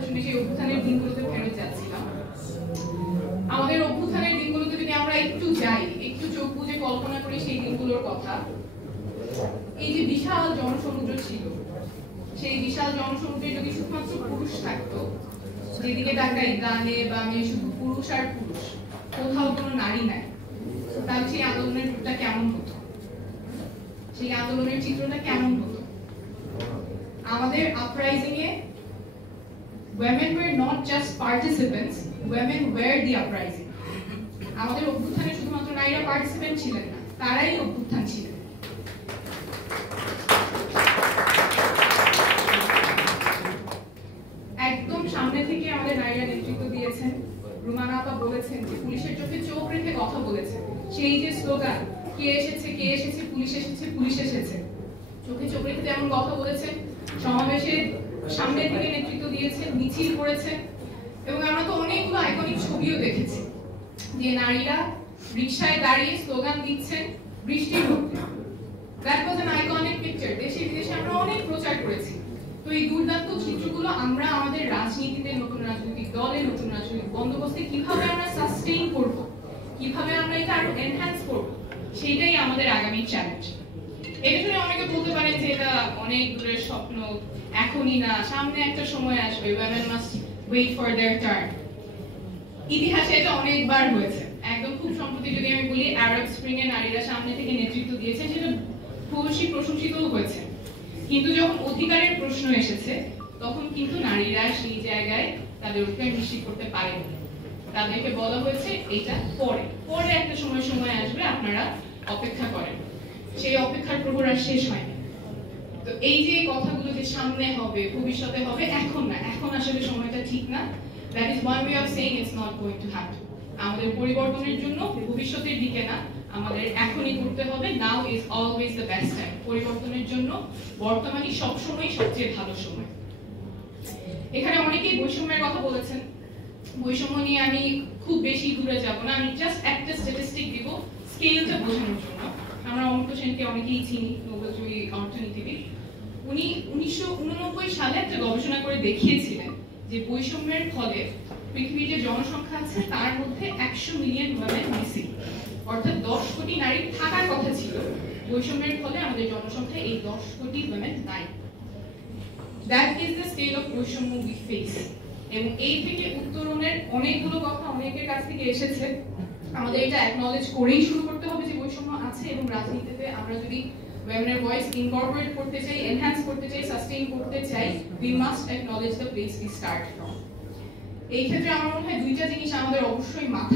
কথা শুনে সেই অভ্যুত্থানের দিনগুলোতে ফেরত যাচ্ছিলাম। আমাদের অভ্যুত্থানের দিনগুলোতে যদি আমরা একটু যাই, একটু চোখ বুজে কল্পনা করি সেই দিনগুলোর কথা, এই যে বিশাল জনসমুদ্র ছিল, সেই বিশাল জনসমুদ্রে যদি শুধুমাত্র পুরুষ থাকতো, যেদিকে তাকাই ডানে বামে শুধু পুরুষ আর পুরুষ, কোথাও কোনো নারী নাই, তাহলে সেই আন্দোলনের রূপটা কেমন হতো, সেই আন্দোলনের চিত্রটা কেমন হতো? আমাদের uprising A women were not just participants, women were the uprising. আমাদের অভ্যুত্থানে শুধুমাত্র নারীরা পার্টিসিপেন্ট ছিলেন না, তারাই অভ্যুত্থান ছিলেন। একদম সামনে থেকে আমাদের নারীরা নেতৃত্ব দিয়েছেন। রুমানা আপা বলেছেন যে পুলিশের চোখে চোখ রেখে কথা বলেছেন, সেই যে স্লোগান কে এসেছে কে এসেছে, পুলিশ এসেছে পুলিশ এসেছে, চোখে চোখ রেখে যেমন কথা বলেছেন, সমাবেশের সামনে থেকে নেতৃত্ব দিয়েছেন, মিছিল করেছেন, এবং আমরা তো অনেকগুলো আইকনিক ছবিও দেখেছি যে নারীরা রিকশায় দাঁড়িয়ে স্লোগান দিচ্ছেন বৃষ্টির মধ্যে। That was an iconic picture. দেশে বিদেশে আমরা অনেক প্রচার করেছি। তো এই দুর্দান্ত চিত্রগুলো আমরা আমাদের রাজনীতিতে, নতুন রাজনৈতিক দলে, নতুন রাজনৈতিক বন্দোবস্তে কিভাবে আমরা সাস্টেইন করব, কিভাবে আমরা এটা আরো এনহ্যান্স করব, সেটাই আমাদের আগামী চ্যালেঞ্জ। এক্ষেত্রে অনেকে বলতে পারেন যে এটা অনেক দূরের স্বপ্ন, এখনই না, সামনে একটা সময় আসবে, women must wait for their turn। ইতিহাসে এটা অনেকবার হয়েছে। একদম খুব সম্প্রতি যদি আমি বলি, আরব স্প্রিং এ নারীরা সামনে থেকে নেতৃত্ব দিয়েছেন, সেটা খুবই প্রশংসিতও হয়েছে। কিন্তু যখন অধিকারের প্রশ্ন এসেছে, তখন কিন্তু নারীরা সেই জায়গায় তাদের অধিকার নিশ্চিত করতে পারেন। তাদেরকে বলা হয়েছে এটা পরে পরে একটা সময় আসবে, আপনারা অপেক্ষা করেন। সেই অপেক্ষার প্রহর আর শেষ হয়নি। তো এই যে কথাগুলো যে সামনে হবে, ভবিষ্যতে হবে, এখন না, এখন আসলে সময়টা ঠিক না। That is one way of saying it's not going to happen. আমাদের পরিবর্তনের জন্য ভবিষ্যতের দিকে না, আমাদের এখনই করতে হবে। Now is always the best time. পরিবর্তনের জন্য বর্তমানই সবসময় সবচেয়ে ভালো সময়। এখানে অনেকেই বৈষম্যের কথা বলেছেন। বৈষম্য নিয়ে আমি খুব বেশি দূরে যাব না, আমি জাস্ট একটা স্ট্যাটিস্টিক দিব স্কেলটা বোঝানোর জন্য। আমরা অমর্ত্য সেনকে অনেকেই চিনি, নোবেলজয়ী অর্থনীতিবিদ। উনি 1989 সালে একটা গবেষণা করে দেখিয়েছিলেন যে বৈষম্যের ফলে পৃথিবীর যে জনসংখ্যা আছে তার মধ্যে 100 মিলিয়ন ওয়ামেন মিসিং, অর্থাৎ 10 কোটি নারী থাকার কথা ছিল, বৈষম্যের ফলে আমাদের জনসংখ্যায় এই 10 কোটি ওয়ামেন নাই। That is the scale of বৈষম্য উই ফেস। এবং এই থেকে উত্তরণের অনেকগুলো কথা অনেকের কাছ থেকে এসেছে। আমাদের এটা অ্যাকনলেজ করেই শুরু করতে হবে যে বৈষম্য আছে, এবং রাজনীতিতে আমরা যদি women's voice incorporate করতে চাই, এনহ্যান্স করতে চাই, সাস্টেইন করতে চাই, we must acknowledge the place we start from। এই ক্ষেত্রে আমার মনে হয় দুইটা জিনিস আমাদের অবশ্যই মাথায়